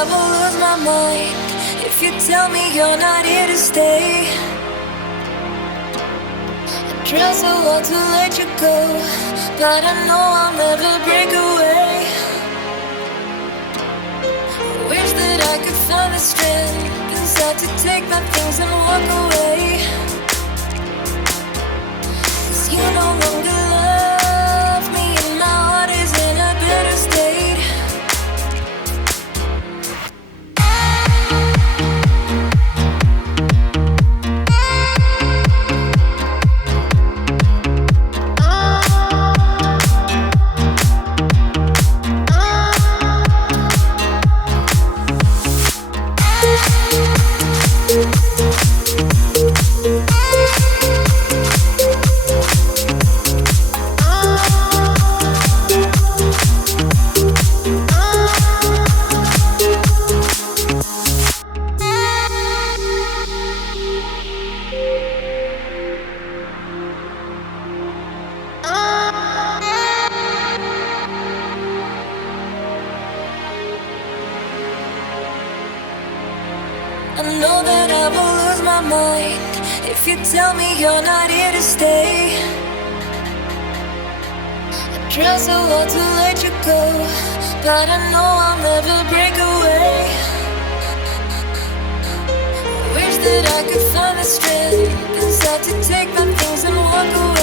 I will lose my mind if you tell me you're not here to stay. I try so hard to let you go, but I know I'll never break away. I wish that I could find the strength inside to take my things and walk away. 'Cause you no longer love me and my heart is in a better state. I know that I will lose my mind if you tell me you're not here to stay. I try so hard to let you go, but I know I'll never break away. I wish that I could find the strength inside to take my things and walk away.